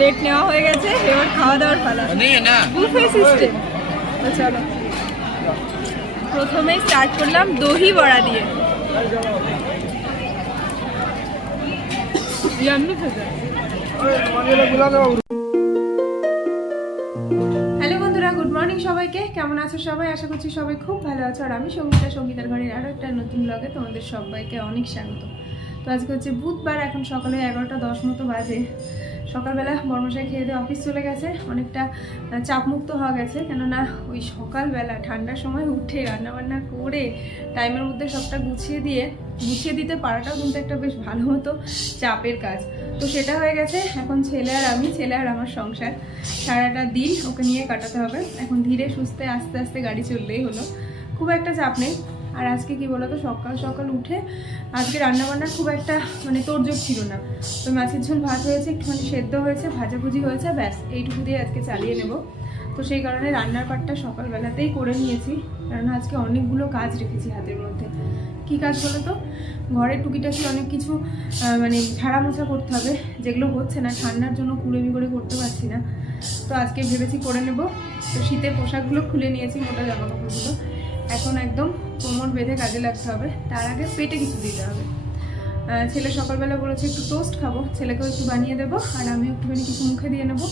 Plate নেওয়া হয়ে গেছে, এবার খাওয়া দাওয়ার পালা। Buffet system. তো চলো, প্রথমেই স্টার্ট করলাম দহি বড়া দিয়ে। হ্যালো বন্ধুরা, গুড মর্নিং সবাইকে। কেমন আছো সবাই? আশা করছি সবাই খুব ভালো আছো। আর আমি সঙ্গীতার ঘরের আরও একটা নতুন ব্লগে তোমাদের সবাইকে অনেক স্বাগত। তো আজকে হচ্ছে বুধবার, এখন সকালে 11:10 মতো বাজে। সকালবেলা বর্মশাই খেয়ে দিয়ে অফিস চলে গেছে, অনেকটা চাপমুক্ত হওয়া গেছে। কেননা ওই সকালবেলা ঠান্ডার সময় উঠে রান্নাবান্না করে টাইমের মধ্যে সবটা গুছিয়ে দিতে পারাটাও কিন্তু একটা বেশ ভালো মতো চাপের কাজ। তো সেটা হয়ে গেছে। এখন ছেলে আর আমার সংসার, সারাটা দিন ওকে নিয়ে কাটাতে হবে। এখন ধীরে সুস্থে আস্তে আস্তে গাড়ি চললেই হলো, খুব একটা চাপ নেই। আর আজকে কি বলতো, সকাল সকাল উঠে আজকে রান্নাবান্নার খুব একটা তোড়জোড় ছিল না। তো মাছের ঝোল ভাত হয়েছে, একটুখানি সেদ্ধ হয়েছে, ভাজাভুজি হয়েছে, ব্যাস এইটুকু দিয়ে আজকে চালিয়ে নেব। তো সেই কারণে রান্নার পাটটা সকালবেলাতেই করে নিয়েছি, কারণ আজকে অনেকগুলো কাজ রেখেছি হাতের মধ্যে। কি কাজ বলো তো, ঘরের টুকিটাকি অনেক কিছু ঝাড়া মোছা করতে হবে, যেগুলো হচ্ছে না, ঠান্ডার জন্য কুড়েমি করে করতে পারছি না। তো আজকে ভেবেছি করে নেব। তো শীতের পোশাকগুলো খুলে নিয়েছি, মোটা জামা কাপড়গুলো। এখন একদম কোমর বেঁধে কাজে লাগতে হবে। তার আগে পেটে কিছু দিতে হবে। ছেলে সকালবেলা বলেছে একটু টোস্ট খাবো, ছেলেকেও একটু বানিয়ে দেবো, আর আমি একটুখানি কিছু মুখে দিয়ে নেবো,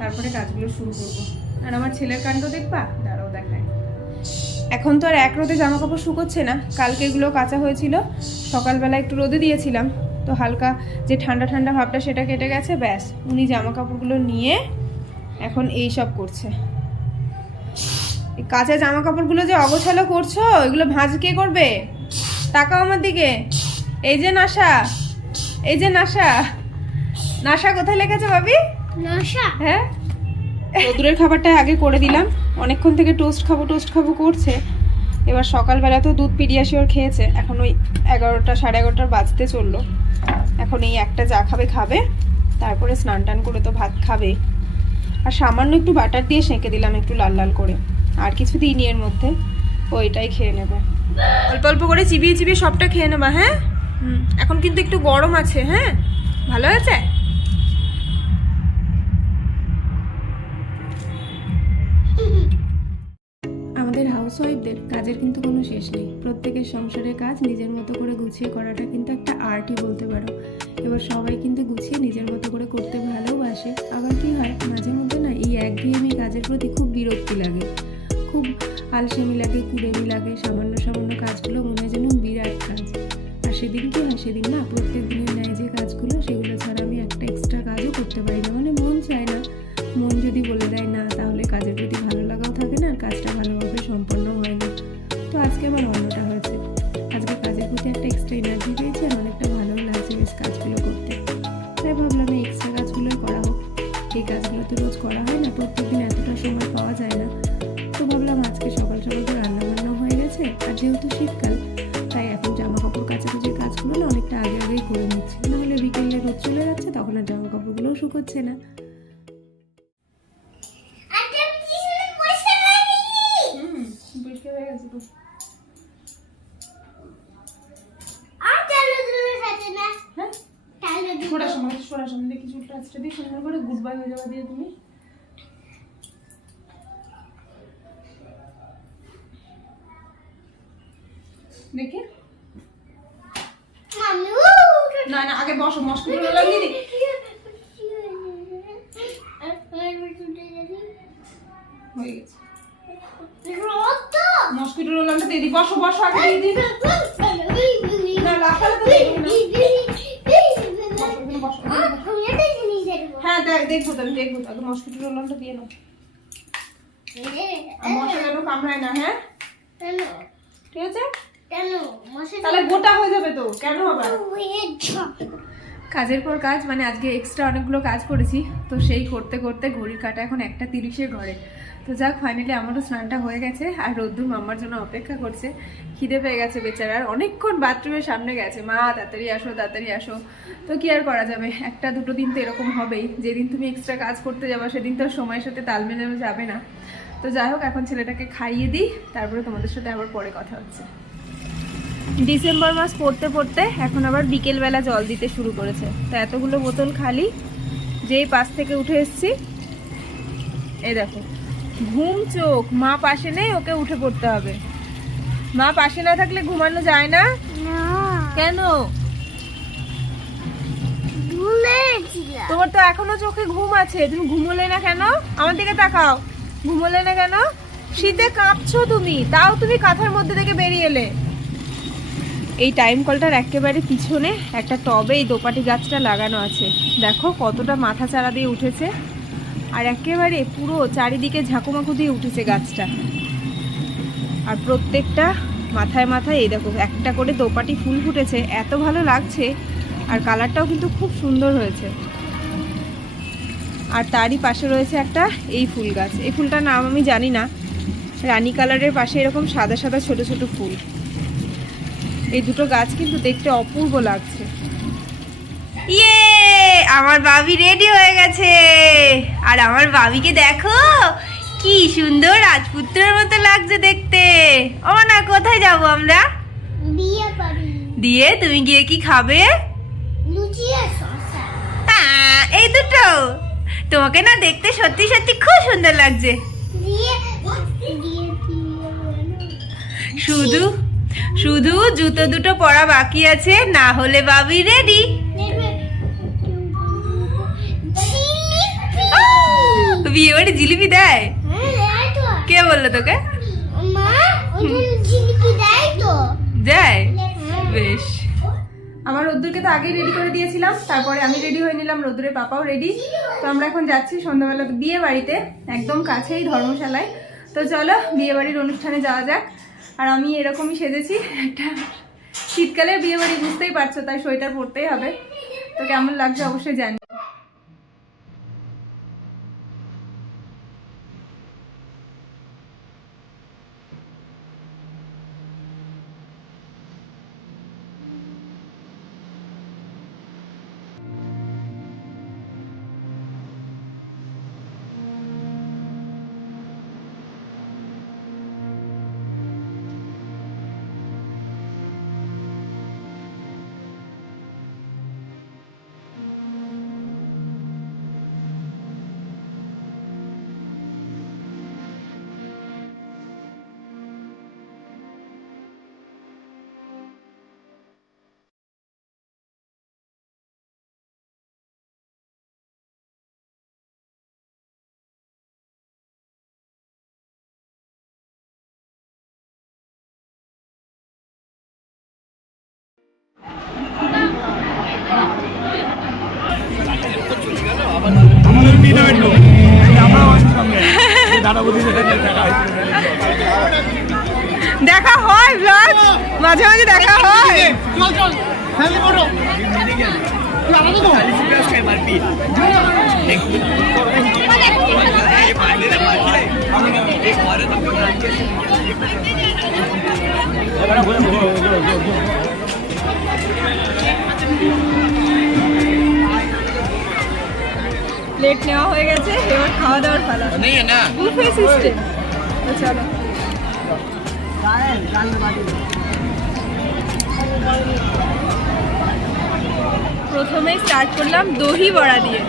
তারপরে কাজগুলো শুরু করবো। আর আমার ছেলের কাণ্ড দেখবা, দাঁড়াও দেখায়। এখন তো আর এক রোদে জামা কাপড় শুকোচ্ছে না, কালকে এগুলো কাঁচা হয়েছিল, সকালবেলা একটু রোদে দিয়েছিলাম, তো হালকা যে ঠান্ডা ঠান্ডা ভাবটা সেটা কেটে গেছে। ব্যাস উনি জামা কাপড়গুলো নিয়ে এখন এই সব করছে। কাঁচা জামা কাপড়গুলো যে অগোছালো করছো, এগুলো ভাঁজ কে করবে? তাকাও আমার দিকে। এই যে নাসা, নাসা কোথায় লেগেছে ভাবি? নাসা, হ্যাঁ। রোদুরের খাবারটা আগে করে দিলাম, অনেকক্ষণ থেকে টোস্ট খাবো করছে। এবার সকালবেলা তো দুধ পিডিয়াশিওর খেয়েছে, এখন ওই 11টা সাড়ে 11টার বাজতে চললো। এখন এই একটা যা খাবে, তারপরে স্নান টান করে তো ভাত খাবে। আর সামান্য একটু বাটার দিয়ে সেঁকে দিলাম একটু লাল লাল করে, আর কিছু দিইনি এর মধ্যে, ওইটাই খেয়ে নেবে। অল্প অল্প করে চিবিয়ে সবটা খেয়ে নেবা, হ্যাঁ। এখন কিন্তু একটু গরম আছে, হ্যাঁ। ভালো আছে? আমাদের হাউসওয়াইফদের কাজের কিন্তু কোনো শেষ নেই। প্রত্যেকের সংসারের কাজ নিজের মতো করে গুছিয়ে করাটা কিন্তু একটা আর্টই বলতে পারো। এবার সবাই কিন্তু গুছিয়ে নিজের মতো করে করতে ভালোবাসে। আবার কি হয়, মাঝে মধ্যে না এই একঘেয়েমি কাজের প্রতি খুব বিরক্তি লাগে, খুব আলসেমি লাগে, কুড়েমি লাগে। সামান্য কাজগুলো মনে হয় যেন বিরাট কাজ। আর সেদিন কি হয়, সেদিন না প্রত্যেক দিনের ন্যায় যে কাজগুলো, সেগুলো ছাড়া আমি একটা এক্সট্রা কাজও করতে পারি না। মন চায় না, মন যদি বলে দেয় না, তাহলে কাজের প্রতি ভালো লাগাও থাকে না, আর কাজটা ভালোভাবে সম্পন্ন হয় না। তো আজকে আমার অন্যটা হয়েছে, আজকে কাজের প্রতি একটা এক্সট্রা এনার্জি পেয়েছি, আর অনেকটা ভালো লাগছে বেশ কাজগুলো করতে। তাই ভাবলাম এই এক্সট্রা কাজগুলোই করা হোক। এই কাজগুলো তো রোজ করা হয় না, প্রত্যেকদিন এতটা সময় পাওয়া যায় না। তো ভাবলাম আজকে সকাল সকাল তো রান্নাবান্না হয়ে গেছে, আর যেহেতু শীতকাল, তাই এখন জামা কাপড় কাচাকুচির কাজগুলো না অনেকটা আগেই করে নিচ্ছি, নাহলে বিকেলে রোদ চলে যাচ্ছে, তখন আর জামা কাপড়গুলোও শুকোচ্ছে না। গুড বাই হয়ে যাবে দিয়ে তুমি দেখে না আগে বসো, মস্কিটো রোলার দিয়ে দিই। হয়ে গেছে, মস্কিটো রোলারটা দিয়ে দিই। বসো আগে দিয়ে দিই। না লাফালে তো হ্যাঁ দেখবো তো, আগে মস্কিটো রোলারটা দিয়ে নাও। মশা যেন কামড়ায় না, হ্যাঁ ঠিক আছে? তাহলে গোটা হয়ে যাবে তো, কেন হবে? কাজের পর কাজ, আজকে এক্সট্রা অনেকগুলো কাজ করেছি। তো সেই করতে করতে ঘড়ির কাটা এখন 1:30 ঘরে। তো যাক, ফাইনালি আমারও স্নানটা হয়ে গেছে, আর রোদ্দুর মাম্মার জন্য অপেক্ষা করছে। খিদে পেয়ে গেছে বেচারার, অনেকক্ষণ বাথরুমের সামনে গেছে, মা তাড়াতাড়ি আসো। তো কি আর করা যাবে, একটা দুটো দিন তো এরকম হবেই। যেদিন তুমি এক্সট্রা কাজ করতে যাবা, সেদিন তো সময়ের সাথে তাল মেলানো যাবে না। তো যাই হোক, এখন ছেলেটাকে খাইয়ে দিই, তারপরে তোমাদের সাথে আবার পরে কথা হচ্ছে। ডিসেম্বর মাস পড়তে এখন আবার বিকেলবেলা জল দিতে শুরু করেছে। তো এতগুলো বোতল খালি, যেই পাশ থেকে উঠে এসছি, এই দেখো ঘুম চোখ, মা পাশে নেই, ওকে উঠে পড়তে হবে। মা পাশে না থাকলে ঘুমানো যায় না। কেন? তোমার তো এখনো চোখে ঘুম আছে, তুমি ঘুমোলে না কেন? আমার দিকে তাকাও, ঘুমোলে না কেন? শীতে কাঁপছো তুমি, তাও তুমি কাঁথার মধ্যে থেকে বেরিয়ে এলে। এই টাইম কলটার একেবারে পিছনে একটা টবে এই দোপাটি গাছটা লাগানো আছে, দেখো কতটা মাথা চারা দিয়ে উঠেছে, আর একেবারে পুরো চারিদিকে ঝাঁকুমাকু দিয়ে উঠেছে গাছটা। আর প্রত্যেকটা মাথায় মাথায় এই দেখো একটা করে দোপাটি ফুল ফুটেছে, এত ভালো লাগছে। আর কালারটাও কিন্তু খুব সুন্দর হয়েছে। আর তারই পাশে রয়েছে একটা এই ফুল গাছ, এই ফুলটার নাম আমি জানি না, রানী কালারের পাশে এরকম সাদা সাদা ছোট ছোট ফুল। এই দুটো গাছ কিন্তু দেখতে অপূর্ব লাগছে। ইয়ে, আমার বাবি রেডি হয়ে গেছে। আর আমার বাবিকে দেখো কি সুন্দর রাজপুত্রের মতো লাগছে দেখতে। ও না, কোথায় যাব আমরা? বিয়ে বাড়ি। দিয়ে তুমি গিয়ে কি খাবে? লুচি আর শসা। এই দুটো তোমাকে না দেখতে সত্যি সত্যি খুব সুন্দর লাগছে। শুধু শুধু জুতো দুটো পরা বাকি আছে, না হলে বাবি রেডি। বিয়ে বাড়ি জিলিপি দেয়? কে বললো তোকে? দেয়? বেশ। আমার রোদ্দুরকে তো আগেই রেডি করে দিয়েছিলাম, তারপরে আমি রেডি হয়ে নিলাম, রোদ্দুরের পাপাও রেডি। তো আমরা এখন যাচ্ছি সন্ধ্যাবেলা বিয়ে বাড়িতে, একদম কাছেই ধর্মশালায়। তো চলো বিয়ে বাড়ির অনুষ্ঠানে যাওয়া যাক। আর আমি এরকমই সেজেছি, একটা শীতকালের বিয়ে বাড়ি, বুঝতেই পারছো, তাই সোয়েটার পরতেই হবে। তো কেমন লাগছে অবশ্যই জানি। দেখা হয় ব্লগ, মাঝে মাঝে দেখা হয়। প্লেট নেওয়া হয়ে গেছে, এবার খাওয়া দাওয়ার পালা। Buffet system. তো চলো। প্রথমে স্টার্ট করলাম দহি বড়া দিয়ে।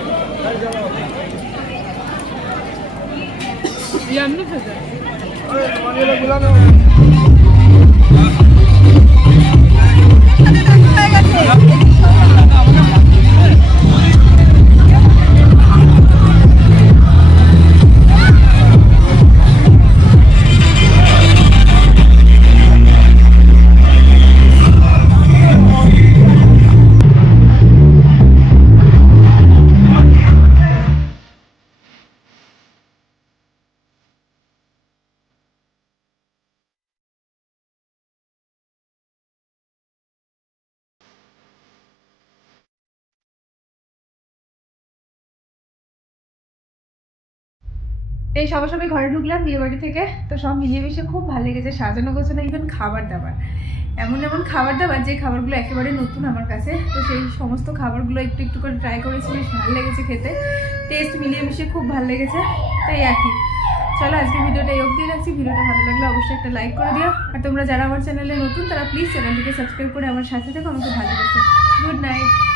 এই সবাই ঘরে ঢুকলাম বিয়ে বাড়ি থেকে। তো সব মিলিয়ে মিশে খুব ভালো লেগেছে, সাজানো গোছানো, ইভেন খাবার দাবার, এমন এমন খাবার দাবার যে খাবারগুলো একেবারে নতুন আমার কাছে। তো সেই সমস্ত খাবারগুলো একটু একটু করে ট্রাই করেছি, বেশ ভালো লেগেছে খেতে, টেস্ট মিলিয়ে মিশিয়ে খুব ভালো লেগেছে। তাই আর কি, চলো আজকে ভিডিওটা এই অবধি রাখছি। ভিডিওটা ভালো লাগলে অবশ্যই একটা লাইক করে দিও। আর তোমরা যারা আমার চ্যানেলে নতুন তারা প্লিজ চ্যানেলটিকে সাবস্ক্রাইব করে আমার সাথে থেকো, আমাকে ভালোবাসো। Good night.